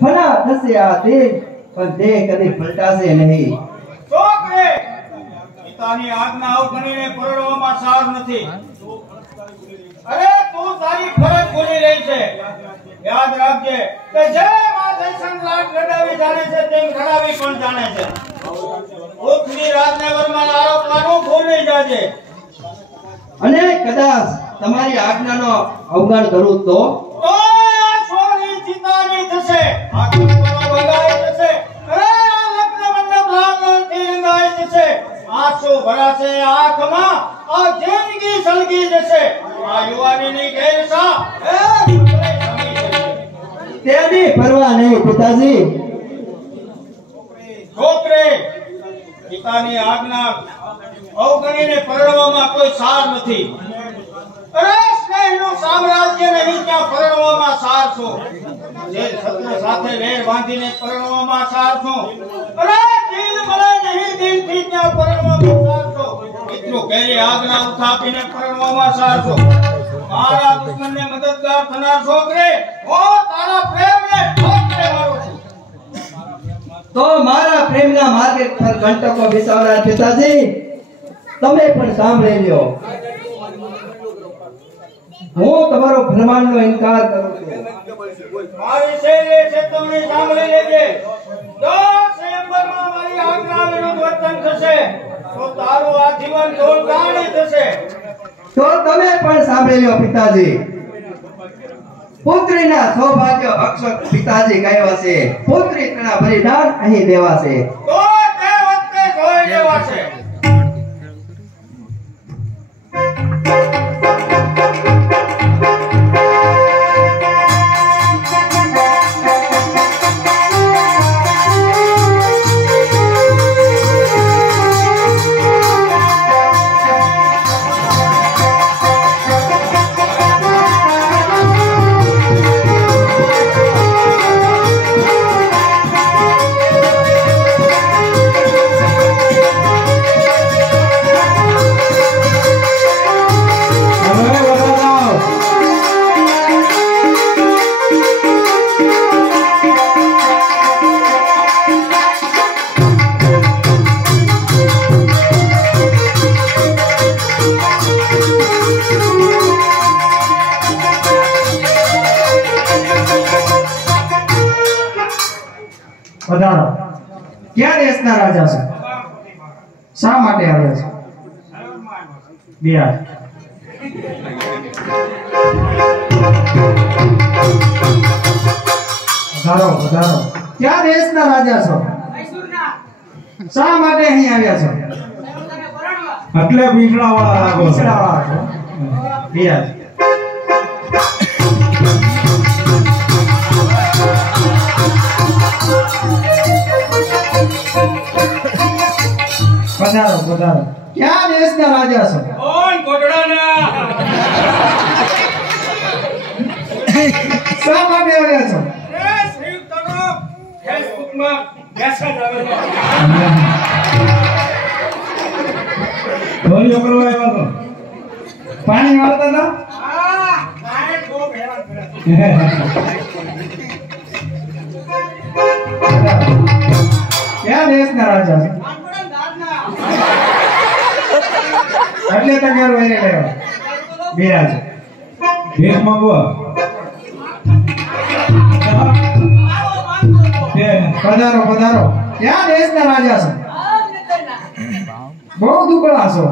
ફના થશે આ દેહ પણ દેહ કદી પલટાશે નહીં. છોકરે પિતાની આજ્ઞા અવગણીને પરણવામાં સાર નથી. અરે તું તારી ફરજ ભૂલી રહી છે. યાદ રાખજે કે જેમ આ જયસંગ લાટ લડાવી જાણે છે તેમ લડાવી પણ જાણે છે. ઉઠની રાતને વરમાં આરોપવાનું ભૂલી જાજે. અને કદાચ તમારી આજ્ઞાનો અવગણ કરું તો સોની ચિતાની થશે. આજ્ઞા ભંગાઈ થશે. અરે આ લગ્ન મંડપ લાલથી રંગાઈ જશે. આંસુ ભરાશે આંખમાં. આ જિંદગી સળગી જશે. આ યુવાનીની ગેરસા તેની પરવા નહીં પિતાજી. છોકરે પિતાની આજ્ઞા અવગણીને પરણવામાં કોઈ સાર નથી. અરે સ્નેહનું સામ્રાજ્ય નહીં ત્યાં પરણવામાં સાર છો. જે શત્રુ સાથે વેર બાંધીને પરણવામાં સાર છો. અરે દિલ મળે નહીં દિલથી ત્યાં પરણવામાં સાર છો. મિત્રો કેરી આજ્ઞા ઉઠાપીને પરણવામાં સાર છો. મારા દુશ્મનને મદદગાર થનાર છોકરે હું તારા પ્રેમને ઠોકરે મારું છું. તો મારા પ્રેમના માર્ગે પર ઘંટકો વિસાવનાર પિતાજી તમે પણ સાંભળી લ્યો. હું તમારો ભ્રમણનો ઇનકાર કરું છું. મારી શૈલે છે તમને સાંભળી લેજે. જો સ્વયંવરમાં મારી આજ્ઞા વિરુદ્ધ વર્તન થશે તો તારું આ જીવન ઢોળાણી થશે. તો તમે પણ સાંભળી લ્યો પિતાજી. પુત્રીના સૌભાગ્ય અક્ષર પિતાજી કહેવા છે. પુત્રી તેના બલિદાન અહીં દેવા છે. તો તે વખતે જોઈ લેવા છે. પધારો. ક્યાં દેશના રાજા છે? શા માટે આવ્યા છે? બિહાર. પધારો પધારો. ક્યાં દેશના રાજા છો? શા માટે અહીં આવ્યા છો? એટલે બીજડા વાળા લાગો છો. બીજડા વાળા છો. બિહાર. પધારો પધારો. ક્યાં દેશના રાજા છો? કોણ કોટડાના? શા માટે આવ્યા છો? એ શ્રીયુક્તનો ફેસબુકમાં મેસેજ આવેલો. ધોરીઓ કરવા આવ્યા તો પાણી વાળતા હતા? હા, કાંઈ ખૂબ હેરાન કરે. ક્યાં દેશના રાજા છે? એટલે તો ઘર વહીને લેવા બિરાજ. ભેખ માંગવા પધારો પધારો. ક્યાં દેશના રાજા છો? બહુ દુબળા છો.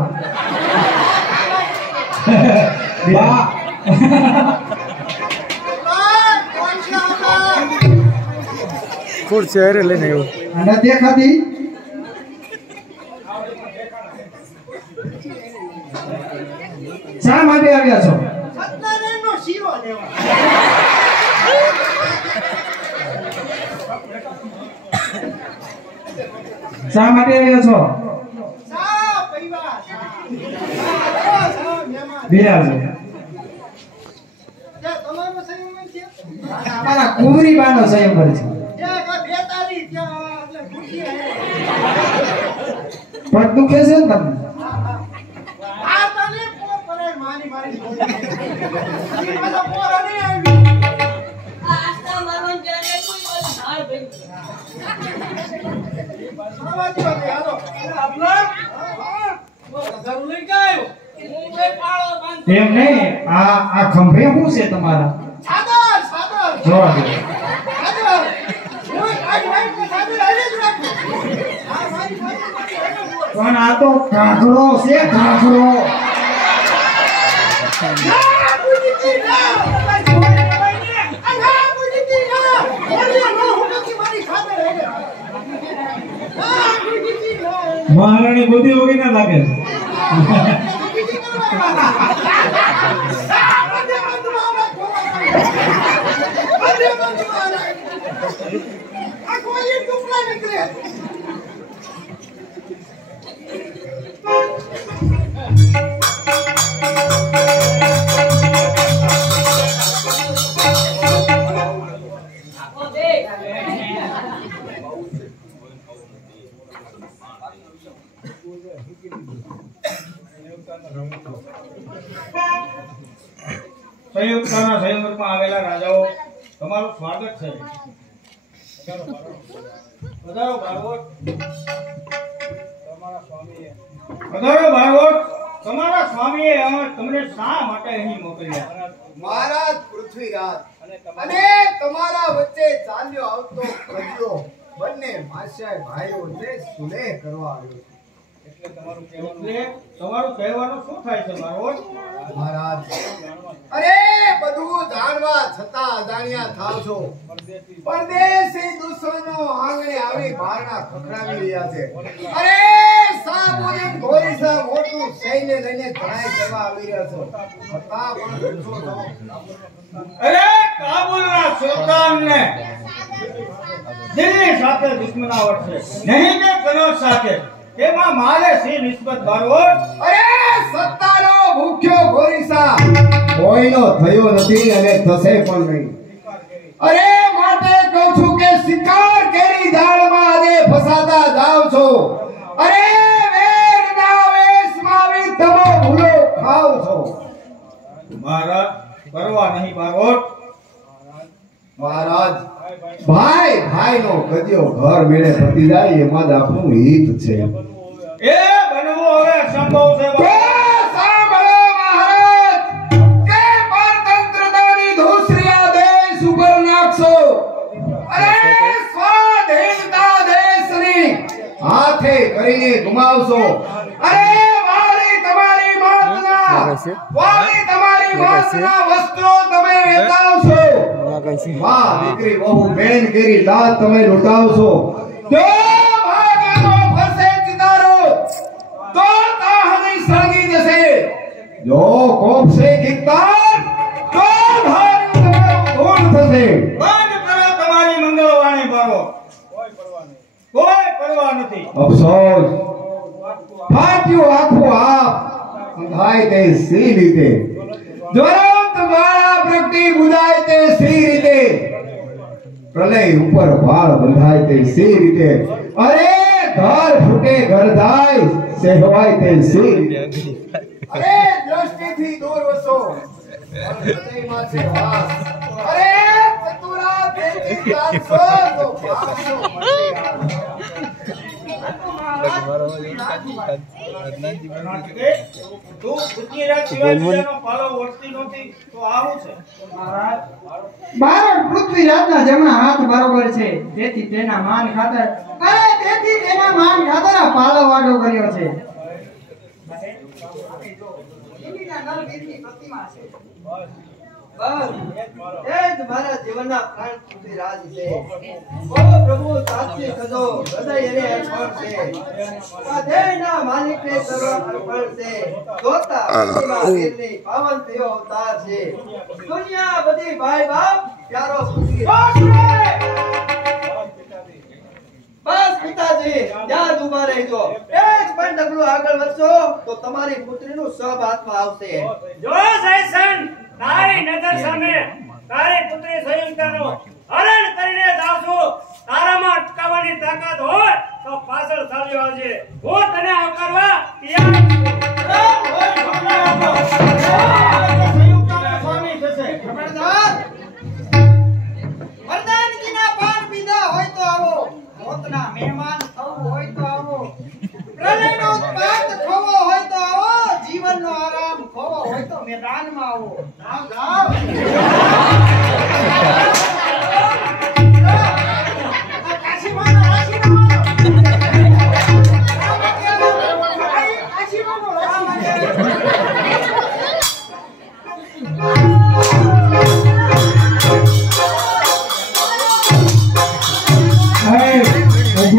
ખુરશી હારે લઈને આવ્યો. અને દેખાતી શા માટે આવ્યા છો? સત્યનારાયણનો શીરો લેવા. શા માટે આવ્યા છો? સા પરિવાર. બિરાજ. તમારો સંયમ છે. અમારા કુંવરી બાનો સંયમર છે. પગ દુખે છે ને તમને? એમ નહીં, આ ખંભે શું છે તમારા? જોવા દે. પણ આ તો ઘાઘરો છે, ઘાઘરો. મહારાણી બુદ્ધિ હોગી ના લાગે. સંયુક્તના સંયુક્તમાં આવેલા રાજાઓ તમારું સ્વાગત છે. પધારો ભાગવત. પધારો ભાગવત. તમારા સ્વામીએ તમને શા માટે અહીં મોકલ્યા? મહારાજ પૃથ્વીરાજ અને તમારા વચ્ચે ચાલ્યો આવતો ગજ્યો બંને માસ્યાય ભાઈઓને સુલેહ કરવા આવ્યો. એટલે તમારું કહેવાનું શું થાય છે ભાગવત? મહારાજ અરે બધું જાણવા છતાં અજાણ્યા થાવ છો. પરદેશી દુશ્મનો આંગણે આવી બારણા ખખડાવી રહ્યા છે. અરે સાબુને ગોરીસા મોટું સૈન્ય લઈને ચડાઈ કરવા આવી રહ્યા છો. છતાં પણ પૂછો છો. અરે કાબુલના સુલતાનને દિલ્હી સાથે દુશ્મનાવટ છે, નહીં કે કનોજ સાથે. એમાં મારે સી નિસ્બત ભાગવત? અરે સત્તાનો ભૂખ્યો ગોરીસા કોઈનો થયો નથી અને થશે પણ નહીં. અરે માટે કહું છું કે શિકાર કેરી દાળમાં આજે ફસાતા જાવ છો. અરે વેરના વેશમાં આવી તમે ભૂલો ખાવ છો. મહારાજ કરવા નહીં ભાગવત. મહારાજ ભાઈ ભાઈનો ગજ્યો ઘર મેળે પતી જાય એમાં જ આપણું હિત છે. એ બનવું હવે અસંભવ છે. તો સાંભળો મહારાજ કે પરતંત્રતાની ધૂસરી આ દેશ ઉપર નાખશો. અરે સ્વાધીનતા દેશની હાથે કરીને ગુમાવશો. અરે વાલી તમારી માતના વસ્ત્રો તમે વેચાવશો. વાહ દીકરી બહુ બેન કેરી લાત તમે લૂંટાવશો. જો ભાગનો ફરસે ચિતારો તો તાહની સળગી જશે. જો કોપસે કિકતાર તો ભાગ તમારો ધૂળ થશે. બંધ કરો તમારી મંગળવાણી ભાગવત. કોઈ પરવા નથી. અફસોસ ફાટ્યું આખું આપ અંધાય તે સી રીતે. જ્વલંત વાળા પ્રગટી બુધાય તે સી રીતે. પ્રલય ઉપર વાળ બંધાય તે સી રીતે. અરે ઘર ફૂટે ઘર થાય સહેવાય તે સી રીતે. અરે દ્રષ્ટિથી દૂર વસો હૃદયમાં છે વાસ. અરે ચતુરા દેવી જાણશો તો પામશો તું પૃથ્વીરાજ સિવાય બીજાનો પાલો વળતી નહોતી તો આવું છે. બારોટ પૃથ્વીરાજના જમણા હાથ બરોબર છે, તેથી તેના માન ખાતર આ પાલો વાડો કર્યો છે. બસ એ જ મારા જીવનના પ્રાણ પૃથ્વીરાજ છે. ઓ પ્રભુ સાચી કજો હૃદય એને અર્પણ છે. આ દેહના માલિકને સર્વ અર્પણ છે. જોતા પૃથ્વીમાં વીરની પાવન થયો અવતાર છે. દુનિયા બધી ભાઈ બાપ પ્યારો પૃથ્વીરાજ. બસ પિતાજી ત્યાં જ ઉભા રહેજો. એક પણ ડગલું આગળ વધશો તો તમારી પુત્રીનું સબ હાથમાં આવશે. જો સૈસન તારી નજર સામે તારી પુત્રી સંયુક્તાનો હરણ કરીને જાવ છું. તારામાં અટકાવવાની તાકાત હોય તો પાછળ ચાલ્યો આવજે. હું તને આવકારવા તૈયાર છું. સંયુક્તાના સ્વામી થશે. ખબરદાર વરદાનજીના પાન પીધા હોય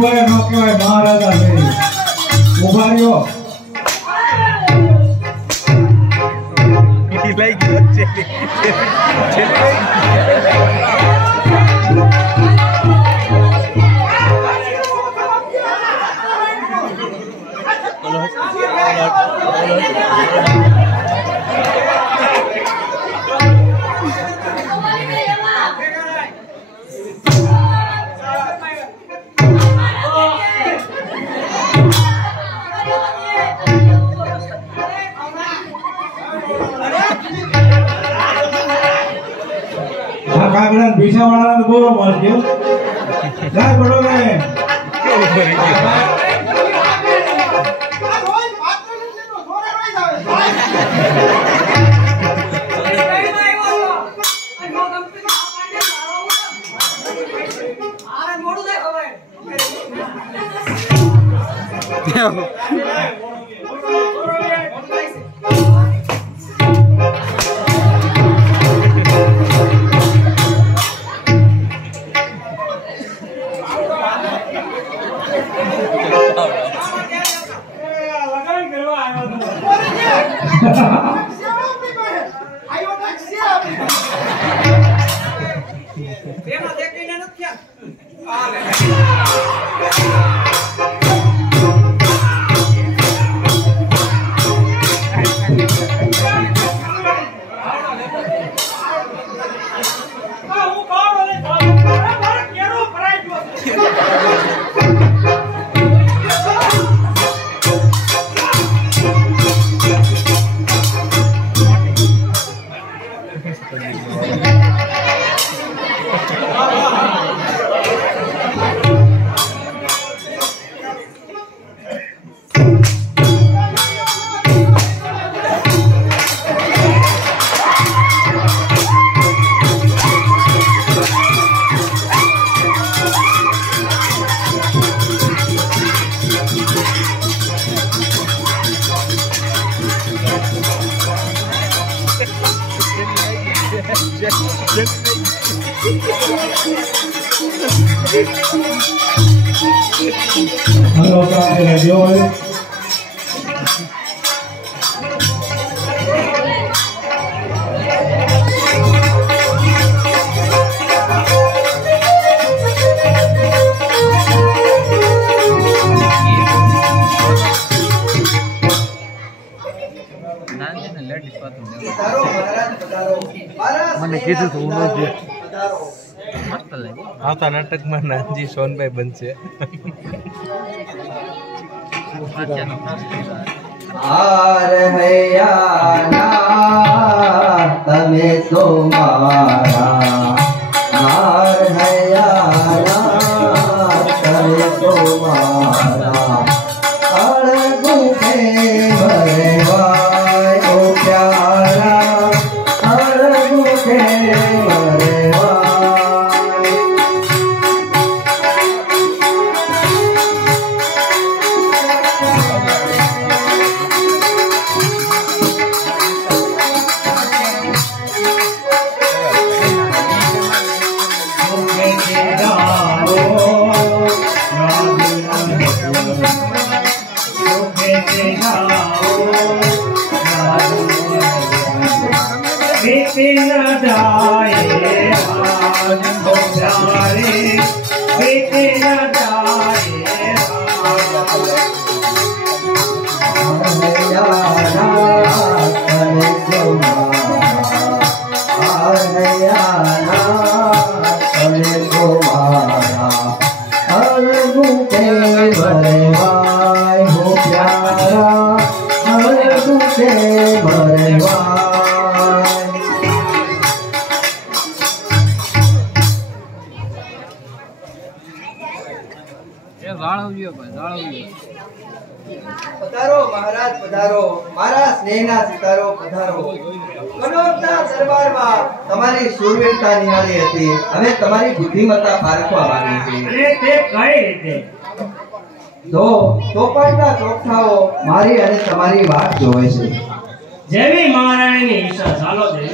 કહેવાય ન કહેવાય મહારાજા નહીં ઉભા રહ્યો કાગડા પીછા વાળા બોલો મારજો ગાય બડો ગાય Hello, Kak. Yo. મને કીધું તું હું જ આવતા નાટકમાં નાનજી સોનભાઈ બનશે. તમે તો મારા તમે તો મારા અળગું કે ભરવાય ઓ પ્યારા અળગું કે પધારો મહારાજ પધારો મારા સ્નેહના સિતારો પધારો કનોજના દરબારમાં તમારી શૂરવીરતા નિહાળી હતી હવે તમારી બુદ્ધિમત્તા પારખવા માંગી છે અને તે કઈ રીતે તો ચોપાટના ચોકઠાઓ મારી અને તમારી વાત જોવે છે જેવી મહારાણીની ઈચ્છા ચાલો દે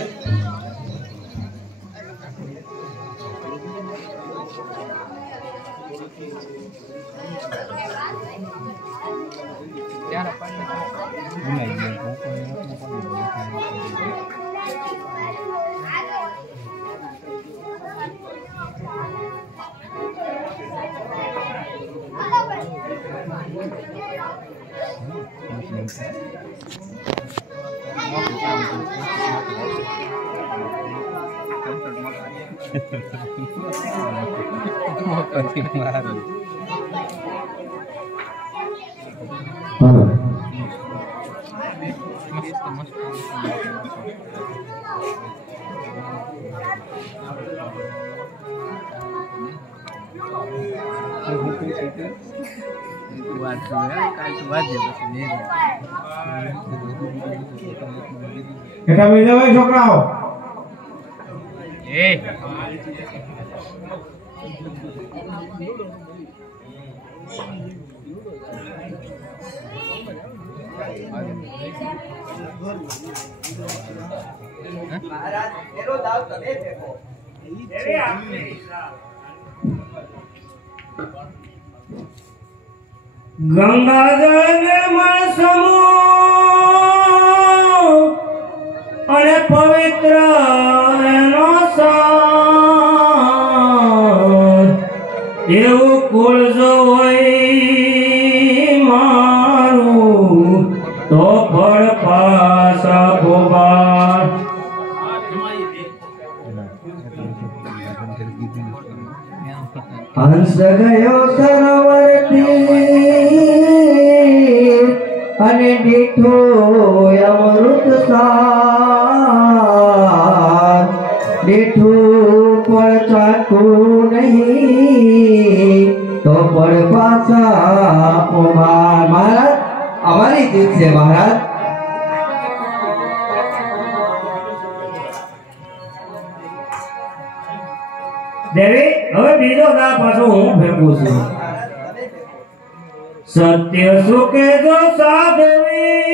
કેટલા બીજા ભાઈ છોકરાઓ મહારાજ એનો દાવ તમે ફેંકો. એવી આપની ઈચ્છા. ગંગાજળ નિર્મળ સમૂહ અને પવિત્ર એનો સાર એવું કુળ જો હોય મારું તો ફળ પાસા ભોગાર. હંસ ગયો સરોવરથી અને દીઠો અમૃત સાર દીઠું પણ ચાખું નહીં તો પણ પાછા પોમાર. મહારાજ અમારી જીત છે મહારાજ. દેવી હવે બીજો દા પાછો હું ફેંકું છું. સત્ય સુખે જો સાધવી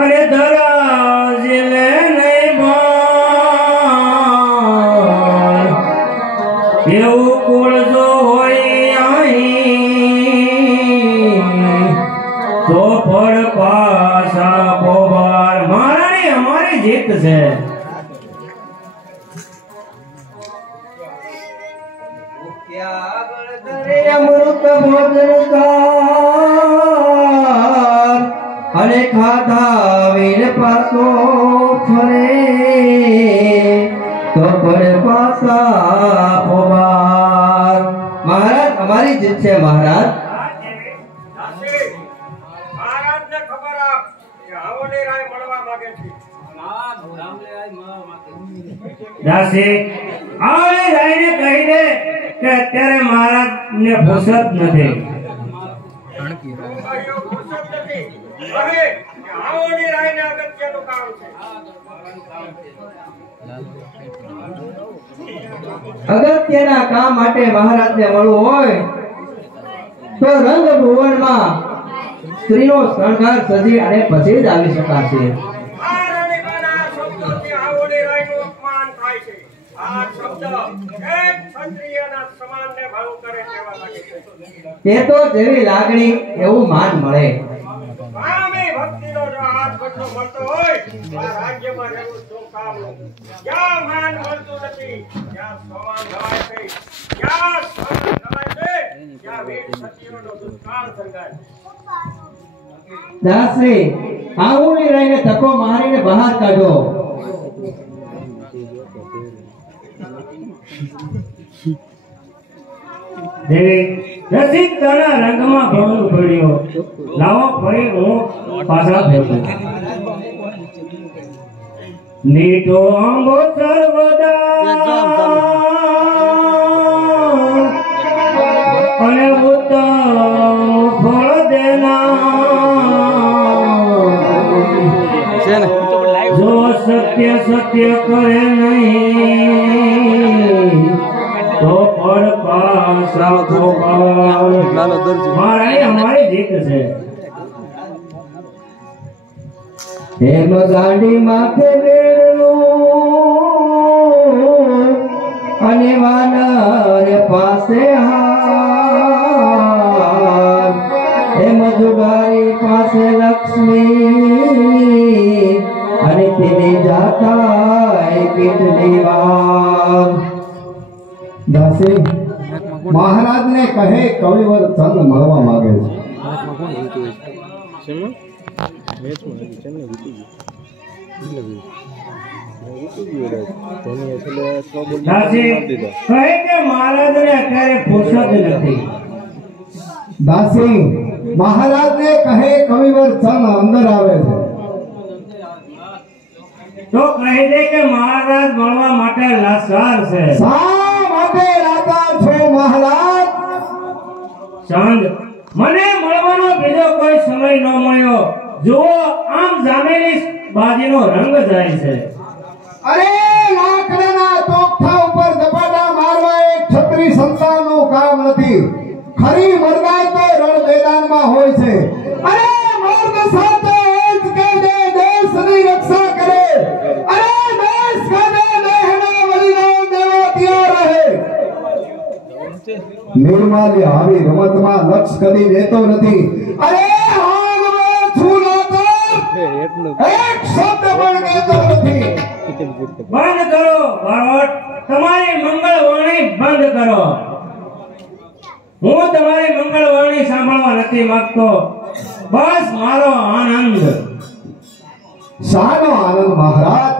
અને દરાજ લે નહીં બાર એવું કુળ જો હોય અહીં તો ફળ પાછા પોવાર. મારાની અમારી જીત છે. અમૃત ભોજન સાર અને ખાધા વીર પાસો ફરે તો ફળ પાસા પોવાર. મહારાજ અમારી જીત છે મહારાજ. મહારાજને ખબર આપ કે આવોની રાય મળવા માંગે છે. દાસી આવોની રાયને કહી દે કે અત્યારે મહારાજ ને ફુરસત નથી. અગત્યના કામ માટે મહારાજને મળવું હોય તો રંગ ભુવનમાં સ્ત્રીનો શણગાર સજી અને પછી જ આવી શકાશે. તે તો જેવી લાગણી એવું માન મળે. દાસરી આવુની રહીને ધક્કો મારીને બહાર કાઢો. દેવી રસિકતાના રંગમાં ભંગ પડ્યો. લાવો ફરી હું પાછા ફેંકું. મીઠો આંબો સર્વદા અને ઉત્તમ ફળ દેનાર જો સત્ય સત્ય કરે નહીં તો ફળ પાછા ભોગાર. મારી અમારી જીત છે. એમ ગાડી માથે વેળવું અને વાન પાસે હાર હે મધુબારી પાસે લક્ષ્મી અને તેની જાતા કેટલી વાર દાસી મહારાજને કહે કવિવર ચંદ મળવા માંગે છે દાસી મહારાજને કહે કવિવર ચંદ અંદર આવે છે તો કહી દે કે મહારાજ મળવા માટે લાચાર છે. શા માટે લાચાર છો મહારાજ? ચંદ, મને મળવાનો બીજો કોઈ સમય ન મળ્યો. જુઓ આમ જામેલી બાજીનો રંગ જાય છે. અરે લાકડાના તોફા ઉપર ઝપાટા મારવા એ ક્ષત્રિય સંતાનનું કામ નથી. ખરી મર્દાઈ તો રણ મેદાનમાં હોય છે. અરે મર્દ સાથે જ કે જે દેશની રક્ષા કરે. અરે દેશ કાને દેહના બલિદાન દેવા તૈયાર રહે. નિર્માલ્ય આવી રમતમાં લક્ષ કદી દેતો નથી. અરે હાલમાં છું લાચાર, એક શબ્દ પણ કહેતો નથી. બંધ કરો બારોટ, તમારી મંગળવાણી બંધ કરો. હું તમારી મંગળવાણી સાંભળવા નથી માંગતો. બસ મારો આનંદ. શાનો આનંદ મહારાજ?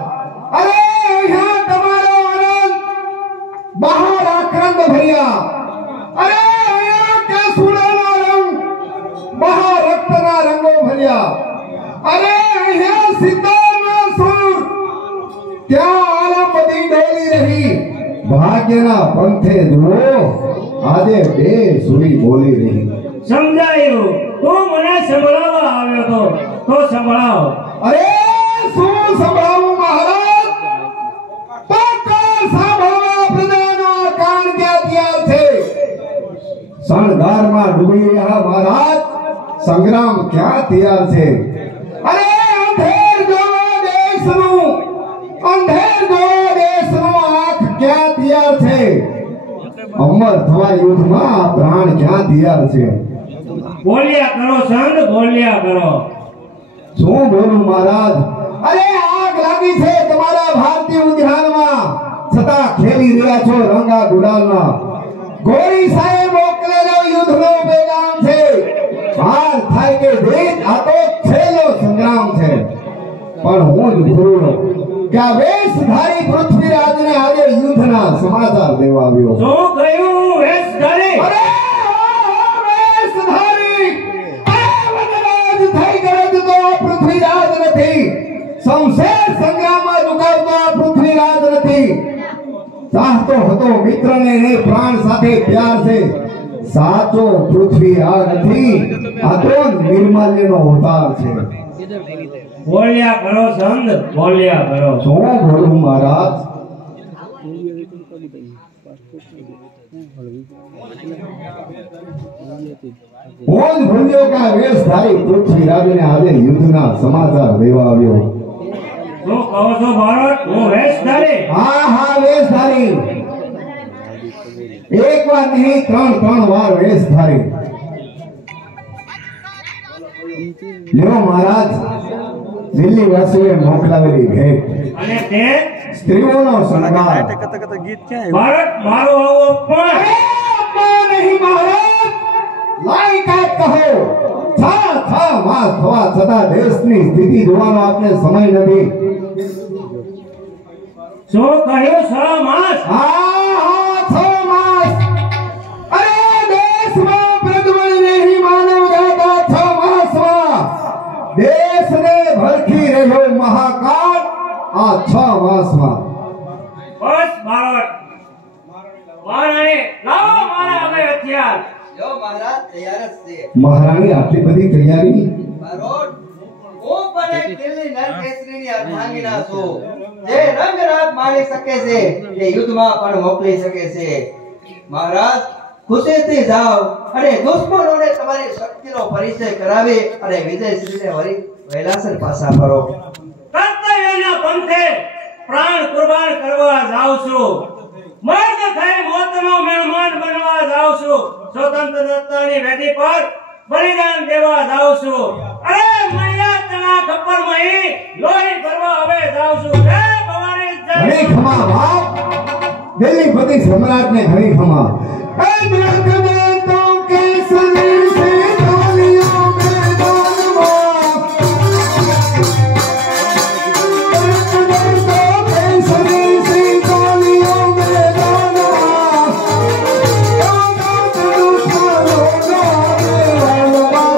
અરે અહીંયા તમારો આનંદ બહાર આક્રંદ ભર્યા. અરે અહીંયા કેસુડાના રંગ બહાર રક્તના રંગો ભર્યા. અરે અહીંયા સિદ્ધાના સુર ત્યાં આરામથી ડોલી રહી. ભાગ્યના પંથે જુઓ આજે બે સુરી બોલી રહી. સમજાયું. તું મને સંભળાવવા આવ્યો તો સંભળાવ. અરે શું સંભળાવું મહારાજ? તો કાળ સાંભળવા પ્રજાનો કાન ક્યાં તૈયાર છે? શણગારમાં ડૂબી રહ્યા મહારાજ, સંગ્રામ ક્યાં તૈયાર છે? અરે અંધેર જોવા દેશનું, અંધેર જોવા દેશનું આંખ ક્યાં તૈયાર છે? અમર થવા યુદ્ધમાં પ્રાણ ક્યાં તૈયાર છે? બોલ્યા કરો સંત, બોલ્યા કરો. શું બોલું મહારાજ? અરે આગ લાગી છે તમારા ભારતીય ઉદ્યાનમાં, છતાં ખેલી રહ્યા છો રંગા ગુલાલમાં. ગોરી સાહેબ મોકલેલો યુદ્ધનો પેગામ છે. હાર થાય કે જીત આ તો છેલ્લો સંગ્રામ છે. પણ હું જ ભૂલો કે આ વેશધારી પૃથ્વીરાજને આજે યુદ્ધના સમાચાર દેવા આવ્યો. શું કહ્યું વેશધારી? અરે વેશધારી વનરાજ થઈ ગરજતો પૃથ્વીરાજ નથી. શમશેર સંગ્રામમાં ઝુકાવતો પૃથ્વીરાજ નથી. ચાહતો હતો મિત્રને ને પ્રાણ સાથે પ્યાર છે. સાચો પૃથ્વીરાજ નથી, આ તો નિર્માલ્યનો અવતાર છે. બોલ્યા કરો સંત, બોલ્યા કરો. શું બોલું મહારાજ? હું જ ભૂલ્યો કે આ વેશધારી પૃથ્વીરાજને આજે યુદ્ધના સમાચાર દેવા આવ્યો. શું કહો છો બારોટ? હું વેશધારી? હા હા વેશધારી. એક વાર નહીં, ત્રણ વાર વેશધારી. લ્યો મહારાજ, દિલ્હી વાસીઓએ મોકલાવેલી ભેટ અને તે સ્ત્રીઓનો શણગાર. બારોટ મારો આવો પણ અપમાન નહીં મહારાજ, લાયકાત કહો. છ માસ થવા છતાં દેશની સ્થિતિ જોવાનો આપને સમય નથી. શું કહ્યું? 6 માસ? હા 6 માસ. અરે દેશમાં પ્રજ્વલ નહીં માનવ જાતા 6 માસમાં દેશને ભરખી રહ્યો મહાકાળ આ 6 માસમાં. બસ બારોટ, મહારાણી લાવો મારા હવે હથિયાર. જો મહારાજ તૈયાર જ છે. મહારાણી આટલી બધી તૈયારી? બારોટ, હું પણ એક દિલ્હી નરકેસરીની અર્ધાંગીના છું, જે રંગરાગ માણી શકે છે, એ યુદ્ધમાં પણ મોકલી શકે છે. મહારાજ, ખુશીથી જાઓ અને દુશ્મનોને તમારી શક્તિનો પરિચય કરાવી અને વિજયશ્રીને વળી વૈલાસન પાછા ફરો. કર્તવ્યના પંથે પ્રાણ કુરબાન કરવા જાઉં છું. મર્દ થઈ મોતનો મહેમાન બનવા જાઉં છું, સ્વતંત્રતાની વેદી પર બલિદાન દેવા જાઉં છું. અરે મૈયા તના ખપ્પર મહી લોહી ભરવા હવે જાઉં છું. હે ભવાની જય. ઘણી ખમા બાપ, દિલ્હી પતિ સમ્રાટ ને ઘણી ખમા. એ દેખ દે તો કેસરી સે ડાલિયો મેદાનમાં, દેખ દે તો કેસરી સે ડાલિયો મેદાનમાં, કાંત દુશ્મનો ગાવે હલવા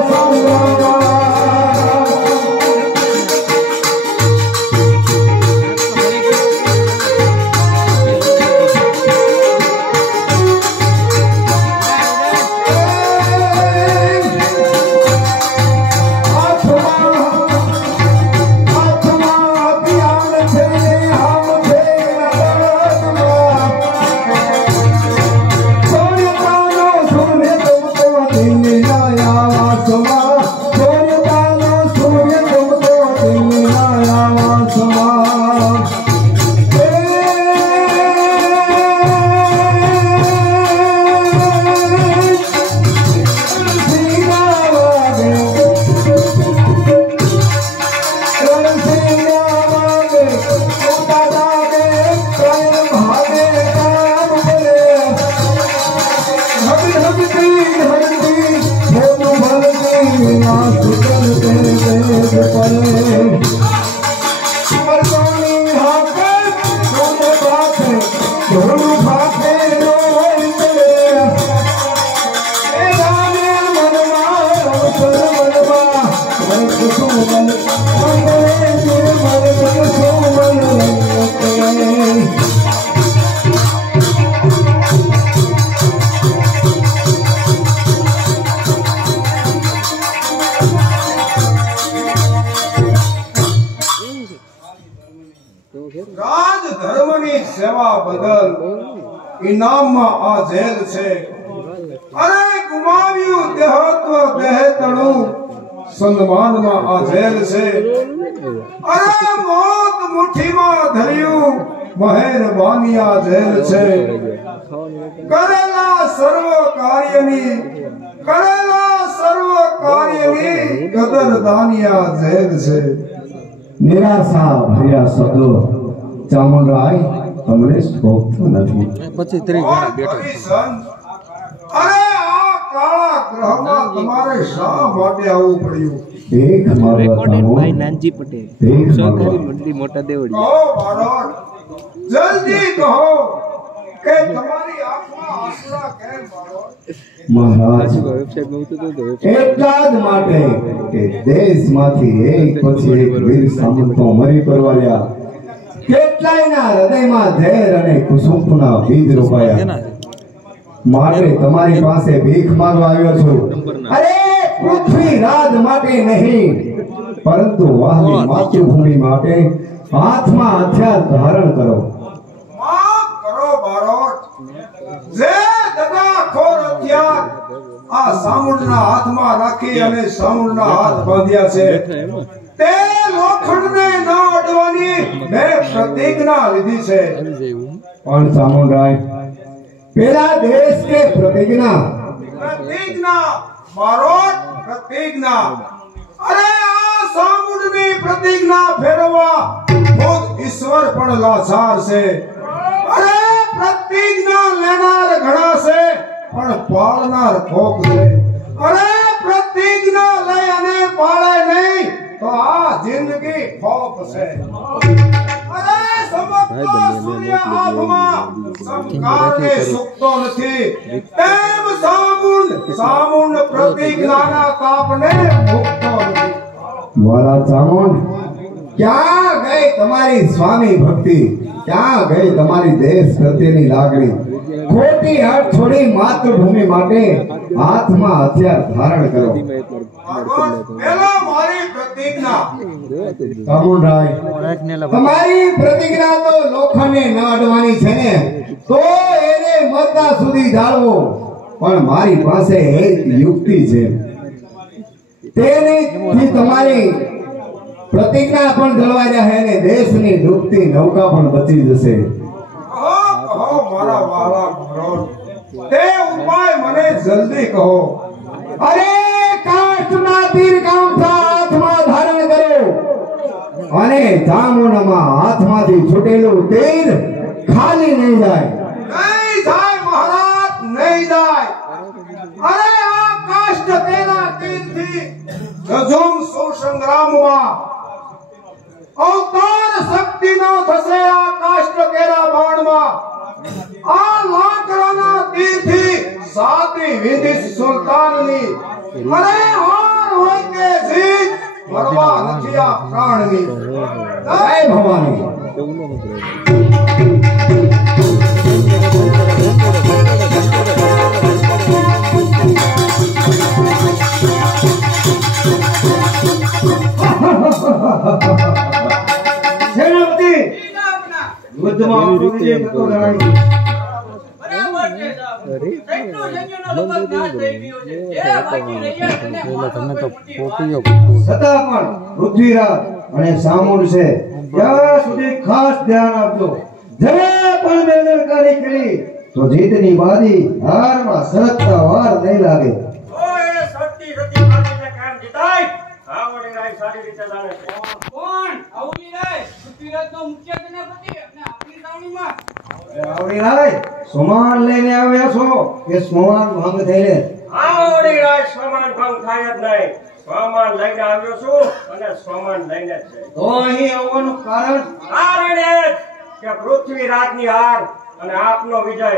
રાજ ધર્મની સેવા બદલ ઇનામમાં આ જેલ છે. અરે ગુમાવ્યું દેહત્વ દેહતણું, સન્માનમાં આ જેલ છે. અરે મોત મુઠ્ઠીમાં ધર્યું, મહેરબાની આ જેલ છે. કરેલા સર્વ કાર્યની કદરદાની આ જેલ છે. નિરાશા ભર્યા શબ્દો ચામુંડરાય તમને શોભતો નથી. પછી ત્રીસ જણા બેઠા. અરે આ કાળા ગ્રહમાં તમારે શા માટે આવવું પડ્યું? એક મારવા રેકોર્ડેડ ચામુંડ, બાય નાનજી પટેલ, એક સહકારી મારવા. મંડળી મોટા દેવડી. કહો બારોટ, જલ્દી કહો કે તમારી આંખમાં આંસુડા કેમ બારોટ? મહારાજ, વેબસાઇટમાં ઉતરતો હતો. એટલા જ માટે કે દેશમાંથી એક પછી એક વીર સામંતો મરી પરવાર્યા, કેટલાયના હૃદયમાં ઝેર અને કુસુમના બીજ રોપાયા. માટે તમારી પાસે ભીખ માંગવા આવ્યો છું. અરે પૃથ્વી રાજ માટે નહીં, પરંતુ વહાલી માતૃભૂમિ માટે હાથમાં હથિયાર ધારણ કરો. માફ કરો બારોટ, જે દગાખોર હથિયાર આ સામુંડના હાથમાં રાખી અને સામુંડના હાથ બાંધ્યા છે, તે લોખંડને ન અડવાની મેં પ્રતિજ્ઞા લીધી છે. પણ ચામુંડરાય, પેલા દેશ કે પ્રતિજ્ઞા બારોટ, પ્રતિજ્ઞા. અરે આ સામુંડની પ્રતિજ્ઞા ફેરવવા ખુદ ઈશ્વર પણ લાચાર છે. અરે પ્રતિજ્ઞા લેનાર ઘણા છે, પણ પાળનાર કોક છે. અરે પ્રતિજ્ઞા લઈ અને પાળે નહીં તો આ જિંદગી ખોફ છે. અરે સમગ્ર સૂર્ય આભમાં સંકારને સૂકતો નથી, તેમ સામુંડ પ્રતિજ્ઞાના તાપને ભૂખતો નથી. મારા ચામુંડ, ક્યાં ગઈ તમારી સ્વામી ભક્તિ? ક્યાં ગઈ તમારી દેશ પ્રત્યેની લાગણી? ખોટી હઠ છોડી માતૃભૂમિ માટે હાથમાં હથિયાર ધારણ કરો. પેલા મારી પ્રતિજ્ઞા. ચામુંડરાય, તમારી પ્રતિજ્ઞા તો લોખંડને ન અડવાની છે ને, તો એને મરતા સુધી જાળવો. પણ મારી પાસે એક યુક્તિ છે, તેની તમારી પ્રતિજ્ઞા પણ જળવાઈ જશે અને દેશની ડૂબતી નૌકા પણ બચી જશે. કહો મારા જલ્દી કહો. અરે કાષ્ટના તીર કામઠા હાથમાં ધારણ કરો અને જામુનમાં હાથમાંથી છૂટેલું તીર ખાલી નહીં જાય. નહીં જાય મહારાજ, નહીં જાય. અરે આ કાષ્ટ તેના તીરથી ગજમ સૌ સંગ્રામમાં અવતાર શક્તિનો થશે. આ કાષ્ટ કેરા બાણમાં આ લાકડાના તીરથી સાતી વિધિ સુલતાનની અરે હાર હોય કે જીત મરવા નથી આ પ્રાણની. જય ભવાની. સેનાપતિ યુદ્ધમાં આપણો વિજય થતો જણાય. છતાં પણ પૃથ્વીરાજ અને સામુંડ છે ત્યાં સુધી ખાસ ધ્યાન આપજો. જરા પણ બેદરકારી કરી તો જીતની બાજી હારમાં સરકતા વાર નહીં લાગે. ઓય સતી સતી મારીને કામ જીતાય આવડી રાય સારી રીતે જાણે છે. કોણ આવડી રાય પૃથ્વીરાજનો મુખ્ય સેનાપતિ અને આપણી સાવણીમાં આવડી રાય સોમાન લઈને આવ્યા છો કે સોમાન ભંગ થઈને? આવડી રાય સમાન ભંગ થાય જ નહીં. સમાન લઈને આવ્યો છું અને સમાન લઈને જ છે. તો અહીં આવવાનું કારણ? કારણ એ જ કે પૃથ્વીરાજની હાર અને આપનો વિજય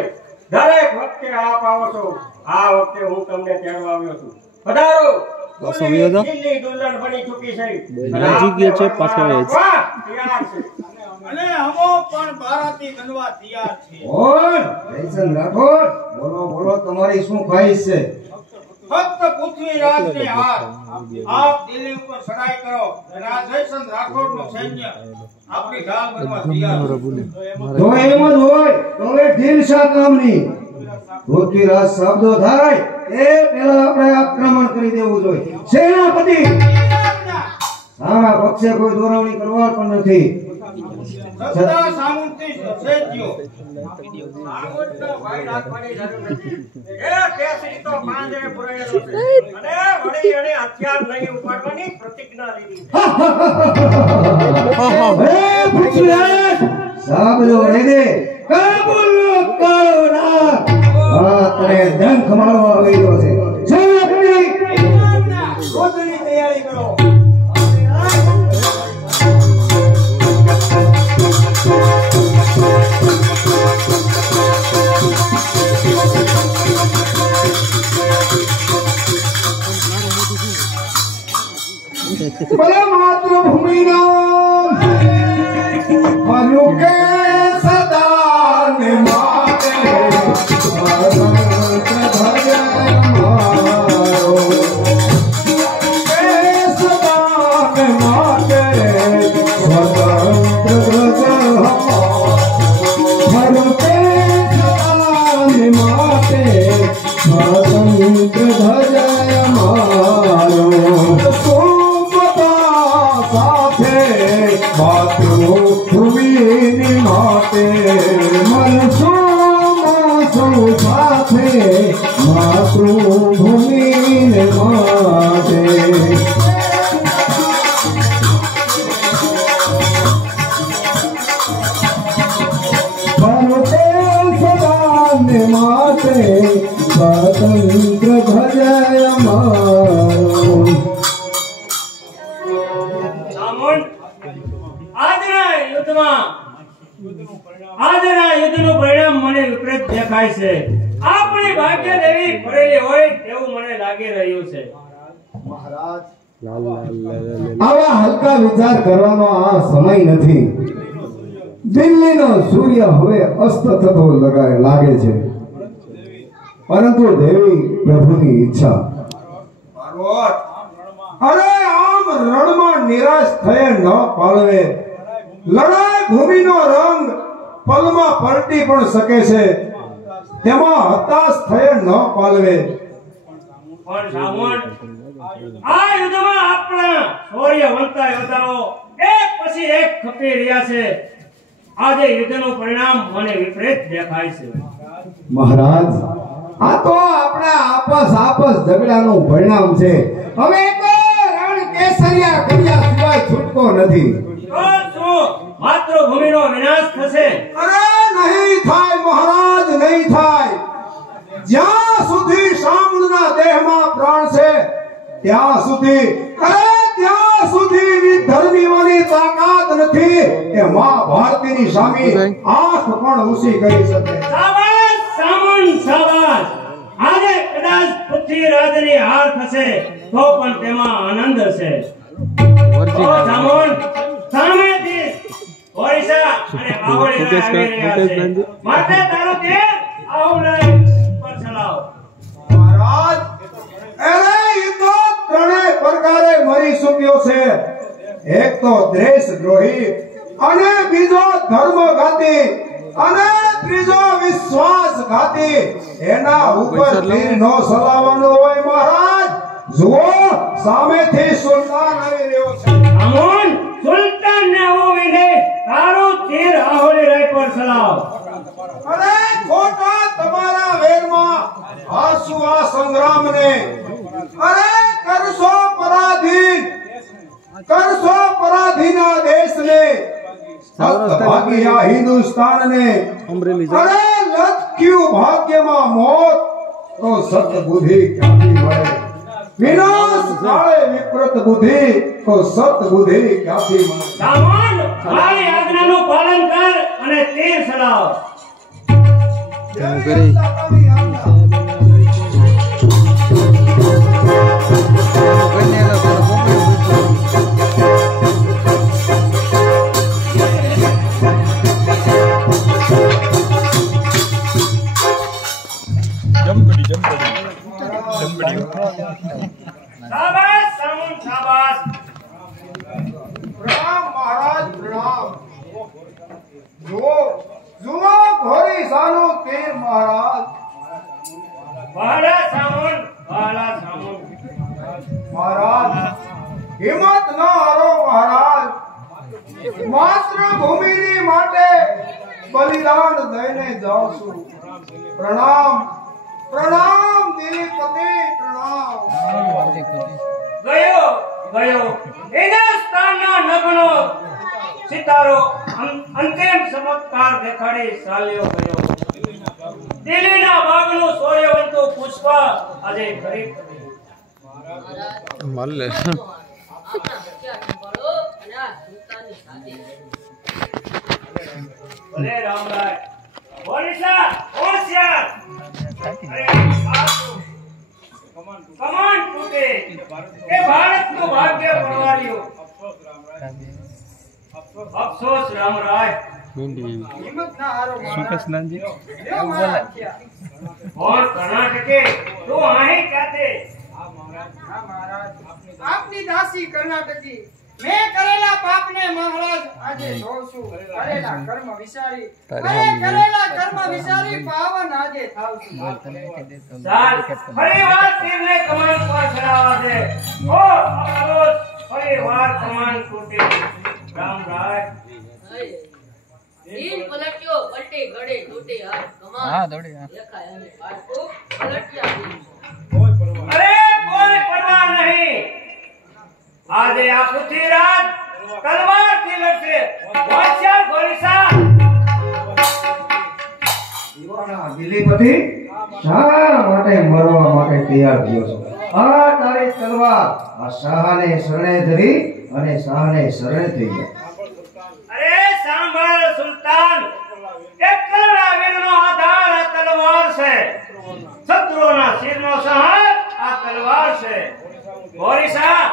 દરેક વખતે આપ આવો છો. આ વખતે હું તમને તેડવા આવ્યો છું. પધારો. પાછો આવ્યો તો? દિલ્હી દુલ્હન બની ચૂકી છે. નજીક ગયો છે, પાછો આવ્યો છે. તૈયાર છે. અને હમો પણ બારાતી બનવા તૈયાર છે. કોણ? જયસન રાઠોડ. બોલો બોલો, તમારી શું ખ્વાહિશ છે? ફક્ત પૃથ્વીરાજની હાર. આપ દિલ્હી ઉપર ચડાઈ કરો અને આ જયસન રાઠોડનું સૈન્ય આપણી ઢાલ બનવા તૈયાર છે. જો એમ જ હોય તો એ ઢીલ શા કામની? પૃથ્વીરાજ શબ્દો થાય એ પહેલા આપણે આક્રમણ કરી દેવું જોઈએ. સેનાપતિ સામા પક્ષે કોઈ દોરવણી કરવા પણ નથી. સત્તા સામુંડથી સજ્જો. સામુંડનો ભય રાખવાની જરૂર નથી. એ કેસરી તો પાંજરે પુરાયેલો છે અને વળી એણે હથિયાર નહીં ઉપાડવાની પ્રતિજ્ઞા લીધી છે. હે પૃથ્વીરાજ, સાંભળો રે દે. કાબુલનો કાળો નાગ આ તને ડંખ મારવા આવ્યો છે. સેનાપતિ રોજની તૈયારી કરો. ભલે માતૃભૂમિનો મનુકે સદા ને માટે ધ્વજ મારો. કે સદા ને માટે સ્વતંત્ર ધ્વજ મનુકે સદા ને માટે સ્વતંત્ર ધ્વજ મારો. માતૃભૂમિની માટે મનસો સાથે માતૃભૂમિને માટે સદાને માટે સ્વતંત્ર ધ્વજ મારો. આજના યુદ્ધનું પરિણામ મને વિપરીત દેખાય છે. આપણી ભાગ્ય દેવી ભરેલી હોય તેવું મને લાગી રહ્યું છે. આવા હલકા વિચાર કરવાનો આ સમય નથી. દિલ્હીનો સૂર્ય હવે અસ્ત થતો લાગે છે, પરંતુ દેવી પ્રભુની ઈચ્છા. અરે આમ રણમાં નિરાશ થયે ન પાલવે. લડાઈ ભૂમિનો રંગ પલમાં પલટી પણ શકે છે, તેમાં હતાશ થયે ન પાલવે. પણ સામણ, આ યુદ્ધમાં આપણા શૌર્યવંતા યોદ્ધાઓ એક પછી એક ખપી રહ્યા છે. આજે યુદ્ધનું પરિણામ મને વિપરીત દેખાય છે. મહારાજ, આ તો આપણા આપસ ઝઘડાનું પરિણામ છે. હવે તો રણ કેસરિયા કર્યા સિવાય છૂટકો નથી. તો શું માતૃભૂમિનો વિનાશ થશે? અરે નહીં થાય મહારાજ, નહીં થાય. જ્યાં સુધી શામળના દેહમાં પ્રાણ છે ત્યાં સુધી, ત્યાં સુધી વિધર્મીઓની તાકાત નથી એ માં ભારતીની સામે આંખ પણ ઊંચી કરી શકે. શાબાશ સામણ શાબાશ. આજે કદાચ પૃથ્વીરાજની હાર થશે તો પણ તેમાં આનંદ હશે. ઓ સામણ, સામેથી ઓરિસા અને બાવળીના આવી રહ્યા છે. માટે તારું તેર આવું પર ચલાવ. મહારાજ, અરે ઈ તો ત્રણેય પ્રકારે મરી ચૂક્યો છે. એક તો દેશદ્રોહી, અને બીજો ધર્મઘાતી, અને ત્રીજો વિશ્વાસઘાતી. એના ઉપર તીર નો ચલાવવાનો હોય મહારાજ. જુઓ સામેથી સુલતાન આવી રહ્યો છે. અમોન સુલતાન ને ઓવીને તારું તીર આહોલી રાય પર ચલાવ. અરે ખોટા તમારા વેરમાં આસુ આ સંગ્રામને. અરે કરશો પરાધીના દેશને, ભાગી આ હિન્દુસ્તાનને. અરે લખ્યું ભાગ્યમાં મોત તો સતબુદ્ધિ ક્યાંથી મળે? વિનાશ કાળે વિપરીત બુદ્ધિ તો સતબુદ્ધિ ક્યાંથી મળે? સામણ, મારી આજ્ઞાનું પાલન કર અને તીર ચલાવ. શાબાશ સામણ શાબાશ. પ્રણામ મહારાજ, પ્રણામ. જુઓ ઘોરી સાનું તીર મહારાજ. વાલા સામણ, વાલા સામણ. મહારાજ હિંમત ન હારો મહારાજ. માતૃભૂમિની માટે બલિદાન દઈને જાઉં છું. પ્રણામ પ્રણામ દિલીપતિ, પ્રણામ. ગયો હિન્દુસ્તાનના નગનો સિતારો અંતિમ ચમત્કાર દેખાડી ચાલ્યો ગયો. દિલ્હીના બાગનું સૂર્યવંતું પુષ્પ આજે ખરી માલે ભલે રામરાય ઓરિસા હોશિયાર. કમાન તૂટે એ ભારતનું ભાગ્ય પરવાર્યું. અફસોસ રામરાય. હિંમત ના હારો સુકેશનંદજી और कर्नाटके तो आए कहते આપની દાસી કર્ણાટકી મેં કરેલા પાપને મહારાજ આજે જોઉં છું. કરેલા કર્મ વિચારી પાવન આજે થાવ છું. साल परिवार तीरने कमान पर चढ़ावा दे ओ अफसोस परिवार कमान टूटे. राम राय तीन पलटियो पलटे गड़े टूटे हाथ कमान हां दौड़े लखाया ने पाट को पलटिया अरे कोई परवाह नहीं. आज आ पृथ्वीराज तलवार થી લડશે. હોશિયાર ગોરીસા. યુવાના દિલીપતિ શા માટે મરવા માટે તૈયાર થયો છો? આ તારી તલવાર આ શાહને શરણે ધરી અને શાહને શરણે થઈ ગયા. अरे सांभळ सुल्तान एकला वीरનો આધાર આ તલવાર છે. શત્રુઓના શિરનો સહાર આ તલવાર છે. ગોરીસા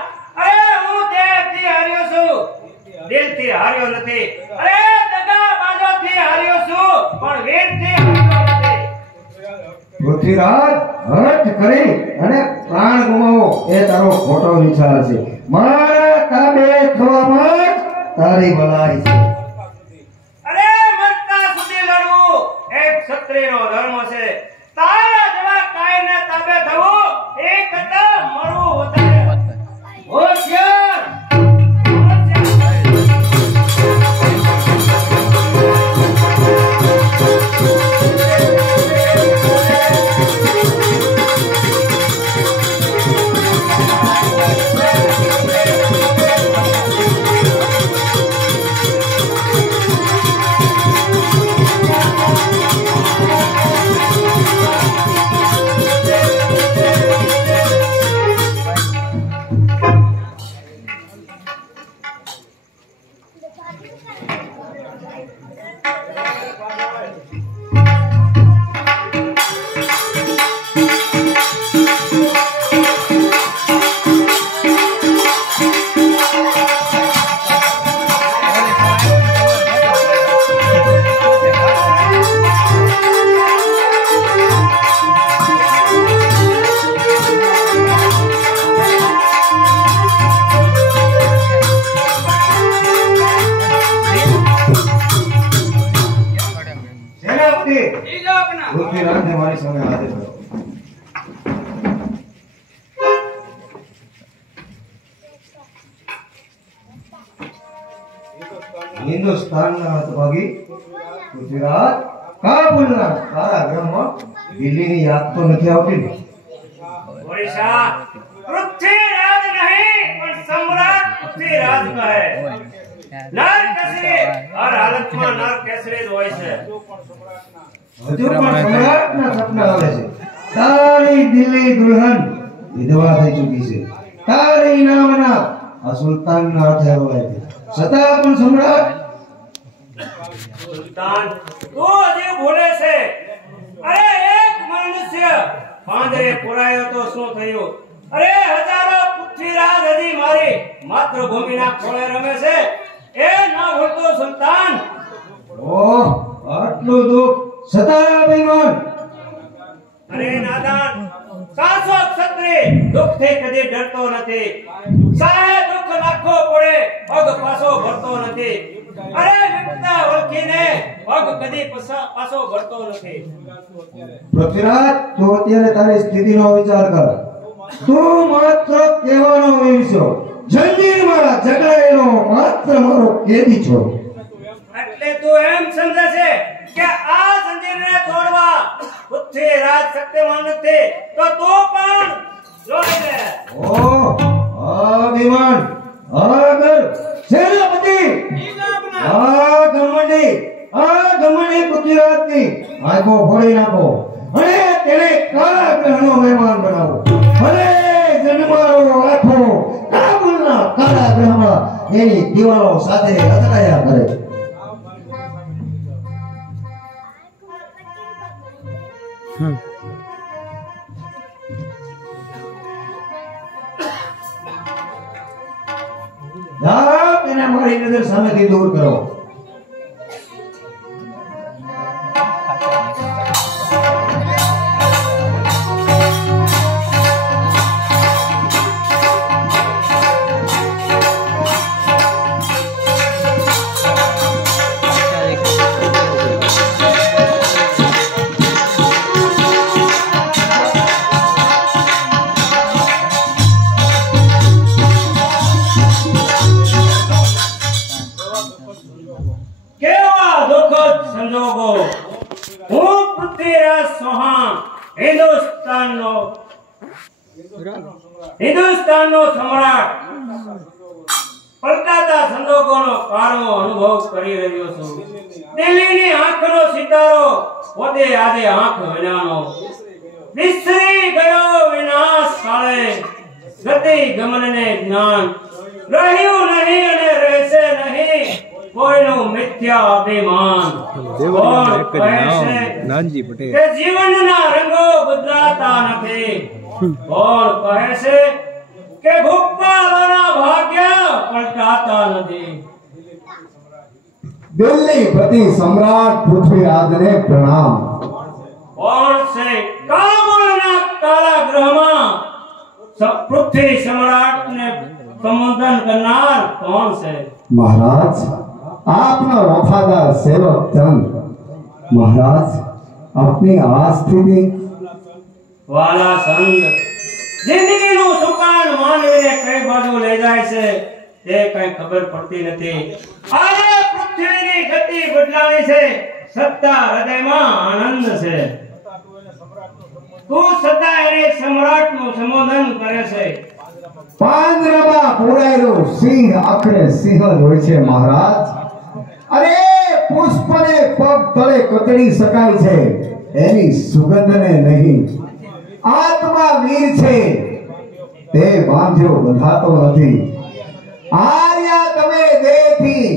અરે હું દેહથી હાર્યો છું, દિલથી હાર્યો નથી. અરે દગાબાજોથી હાર્યો છું પણ વીરથી હાર્યો નથી. પૃથ્વીરાજ હઠ કરી અને પ્રાણ ગુમાવો એ તારો ખોટો વિચાર છે. મારા તાબે થવામાં તારી ભલાઈ છે. અરે મરતા સુધી લડવું એક ક્ષત્રિયનો ધર્મ છે. તારા જેવા કાયને તાબે થવું એ કરતા મરવું વધારે. હોશિયાર પૃથ્વીરાજને મારી સામે હાજર કરો. હિન્દુસ્તાનના હતભાગી પૃથ્વીરાજ કાબુલના કારાગૃહમાં દિલ્હીની યાદ તો નથી આવતી ને? ઓડિશા પૃથ્વીરાજ નહીં પણ સમ્રાટ પૃથ્વીરાજ કહે. નર કેસરી હર હાલતમાં નર કેસરી જ હોય છે. હજુ પણ સમ્રાટના સપના આવે છે. તારી દિલ્હી દુલ્હન વિધવા થઈ ચૂકી છે. તારી નામના આ સુલતાનના હાથે રોવાય છે. છતાં પણ સમ્રાટ સુલતાન તું હજી ભૂલે છે. અરે એક મનુષ્ય પાંદરે પુરાયો તો શું થયું? અરે હજારો પૃથ્વીરાજ હજી મારી માતૃભૂમિના ખોળે રમે છે. એ ના ભૂલતો સુલતાન. ઓહ, આટલું દુઃખ છતાં અભિમાન. અરે નાદાન, સાસો ક્ષત્રિય દુઃખથી કદી ડરતો નથી. સાહે દુઃખ લાખો પડે પગ પાછો ભરતો નથી. અરે વિપદા ઓળખીને પગ કદી પાછો ભરતો નથી. પૃથ્વીરાજ, તું અત્યારે તારી સ્થિતિનો વિચાર કર. તું માત્ર કહેવાનો વીર છો. જંજીરમાં જકડાયેલો માત્ર મારો કેદી છો. એટલે તું એમ સમજે છે કે આ જંજીરને તોડવા પૃથ્વીરાજ શક્તિમાન નથી તો તું પણ જોઈ લે. ઓહ, અભિમાન, આગળ સેનાપતિ, આ ગમંડી પૃથ્વીરાજની આંખો ફોડી નાખો અને તેને કારાગૃહનો મહેમાન બનાવો. ભલે જન્મારો આંખો કાબુલના કારાગૃહમાં એની દીવાલો સાથે અથડાયા કરે. જાઓ, તેને મારી નજર સામેથી દૂર કરો. કેવા દુઃખદ સંજોગો. હું પૃથ્વીરાજ ચૌહાણ હિન્દુસ્તાનનો સમ્રાટ પલટાતા સંજોગોનો કાળો અનુભવ કરી રહ્યો છું. દિલ્હીની આંખનો સિતારો પોતે આજે આંખ વિનાનો વિસરી ગયો વિનાશ કાળે. ગતિ ગમનને જ્ઞાન રહ્યું નહીં અને રહેશે નહીં કોઈનું મિથ્યા અભિમાન. કોણ કહે છે નાનજી પટેલ કે જીવનના રંગો બદલાતા નથી? કોણ કહે છે કે ભૂપાલોના ભાગ્ય પલટાતા નથી? દિલ્હી પતિ સમ્રાટ પૃથ્વીરાજને પ્રણામ. કોણ છે કાબુલના કારાગૃહમાં પૃથ્વી સમ્રાટને સંબોધન કરનાર? કોણ છે? મહારાજ, આપનો વફાદાર સેવક ચંદ. મહારાજ, આપની આ સ્થિતિ. વાલા સંત, જિંદગીનું સુકાન માનવીને કઈ બાજુ લઈ જાય છે તે કઈ ખબર પડતી નથી. આજે પૃથ્વીની ગતિ બદલાણી છે, સત્તા હૃદયમાં આનંદ છે. તું સદા એને સમ્રાટનું સંબોધન કરે છે. પાંજરામાં પૂરાયેલો સિંહ આખરે સિંહ જ હોય છે મહારાજ. અરે પુષ્પને પગ તળે કતરી શકાય છે, એની સુગંધને નહીં. આત્મા વીર છે, તે બાંધ્યો બંધાતો નથી. હાર્યા તમે દેહથી,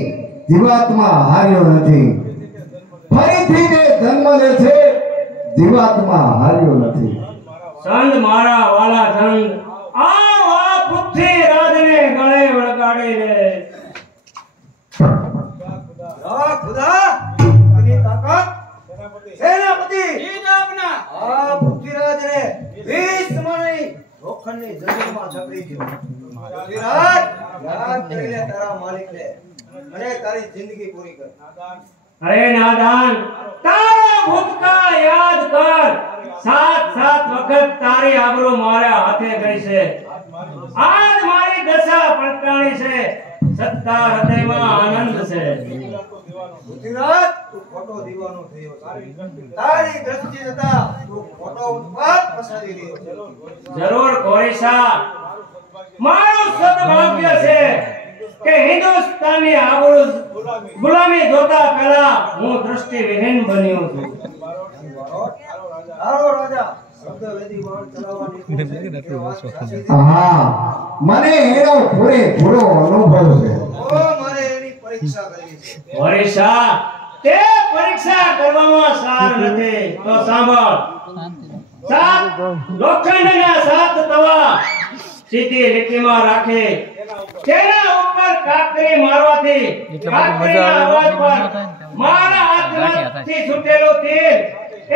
જીવાત્મા હાર્યો નથી. ફરીથી તે જન્મ લે છે, જીવાત્મા હાર્યો નથી. સંત મારા વાલા સંત, આવ આ પૃથ્વીરાજને ગળે વળગાડીને. ખુદા, એની તાકાત સેનાપતિ આ પૃથ્વીરાજને 20 મણની લોખંડની જમીનમાં જકડી ગયો. પૃથ્વીરાજ, યાદ કરી લે તારા માલિકને અને તારી જિંદગી પૂરી કર. अरे नादान, तारा भूतकाळ याद कर। 7 वखत तारी आबरू मारे हाथे गई से। आज मारी दशा पलटाणी से। सत्ता हृदयમાં આનંદ છે। પૃથ્વીરાજ, તું ખોટો દીવાનો થયો છે। તારી દ્રષ્ટિ જતા તું ખોટો ઉત્પાત પસારી રહ્યો છે। જરૂર કોઈસા, મારું સદભાગ્ય છે કે હિન્દુસ્તાનની આબરૂ ગુલામી જોતા પહેલા હું દૃષ્ટિવિહીન બન્યો છું। તારો રાજા શબ્દવેદી વાળ ચલાવવાની હા, મને એનો પૂરેપૂરો અનુભવ છે। ઓ મારે એની પરીક્ષા કરવી છે। પરીક્ષા, તે પરીક્ષા કરવામાં સાર નથી તો સાંભળ। 7 લોખંડના 7 તવા સીધી લીટીમાં રાખી તેના ઉપર કાકરી મારવાથી કાકરીના અવાજ પર મારા હાથમાંથી છૂટેલો તીર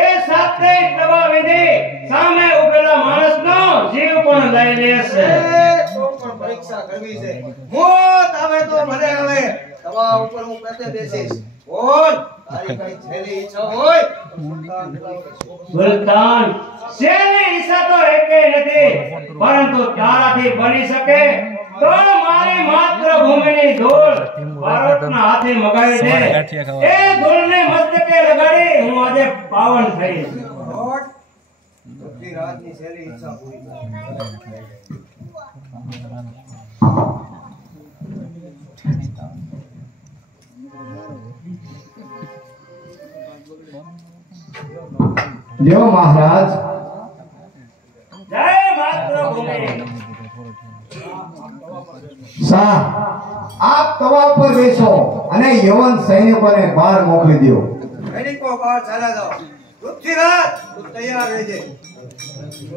એ 7 તવા વિધી સામે ઉભેલા માણસનો જીવ પણ લઈ લેશે। તો પણ પરીક્ષા કરવી છે। મોત આવે તો મને આવે, તવા ઉપર હું કતે બેસીશ। બોલ, તારી કઈ છેલ્લી ઈચ્છા હોય તો સુલતાન કરાવશે। સુલતાન, છેલ્લી ઈચ્છા તો એકે નથી, પરંતુ તારાથી બની શકે તો મારી માતૃભૂમિની ધૂળ ભારતના હાથે મગાવી દે। એ ધૂળને મસ્તકે લગાડી હું આજે પાવન થઈશ। લોર્ડ, પૃથ્વીરાજની છેલ્લી ઈચ્છા પૂરી કરો। લ્યો મહારાજ, જય માતૃભૂમિ। શાહ, આપ તવા પર બેસો અને યવન સૈનિકોને બહાર મોકલી દો। સૈનિકો બહાર ચાલ્યા જાઓ। પૃથ્વીરાજ, તું તૈયાર રહેજે।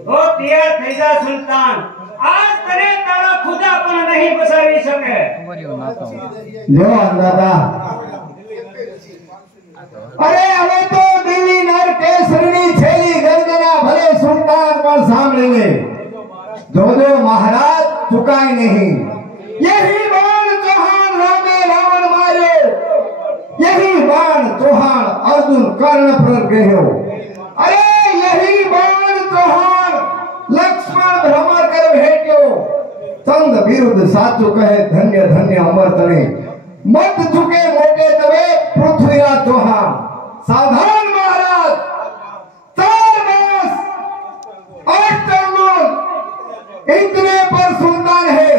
તો તૈયાર થઈ જા સુલતાન, આજ તને તારો ખુદા પણ નહીં બચાવી શકે। લ્યો અંદાતા, અરે હવે તો દિલ્હી નર કેસરીની છેલ્લી ગર્જના ભલે સુલતાન પણ સાંભળી લે। જોજો મહારાજ ચુકાય નહીં। यही बाण चौहान रामे रावण मारे, यही बाण चौहान अर्जुन कर्ण पर गयो। अरे यही बाण चौहान लक्ष्मण भ्रमर कर भेट्यो। चंद विरुद्ध साचु कहे धन्य धन्य अमर तने। मत झुके मोटे तवे पृथ्वीराज चौहान। सावधान महाराज, 4 मास 8 तरुण इतने पर सुल्तान है।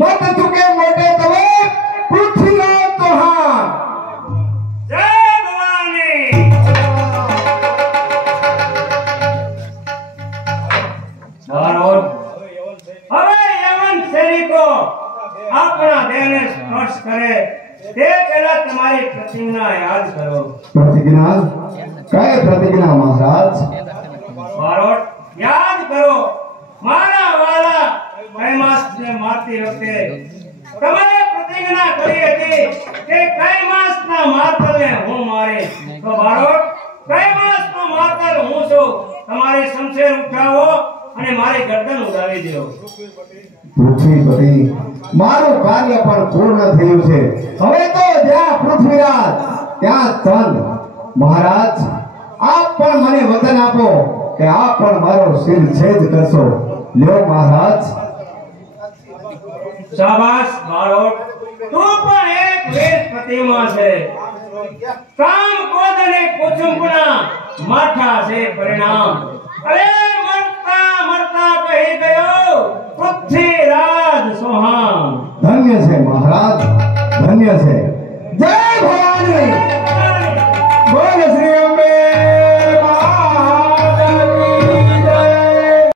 मत झुके मोटे तवे पृथ्वीराज चौहान। जय भवानी। બારોટ, હવે યવન સૈનિકો આપણા દેહને સ્પર્શ કરે તે પહેલા તમારી પ્રતિજ્ઞા યાદ કરો। प्रतिज्ञा? कई प्रतिज्ञा महाराज? બારોટ, યાદ કરો, મારા વાલા કૈમાસને મારતી વખતે તમારે પ્રતિજ્ઞા કરી હતી કે કૈમાસના માતરને હું મારીશ। તો બારોટ, કૈમાસનો માતર હું છું। તમારી શમશેર ઉઠાવો અને મારી ગરદન ઉડાવી દો। પૃથ્વીપતિ, મારું કાર્ય પણ પૂર્ણ થયું છે। હવે તો જ્યાં પૃથ્વીરાજ ત્યાં ચંદ। મહારાજ, આપ પણ મને વચન આપો કે આપ પણ મારો શિર છેદ કરશો। લ્યો મહારાજ। શાબાશ બારોટ, તું પણ એક વીર પ્રતિમા છે। કામ ક્રોધ અને કુસુમના માઠા છે પરિણામ।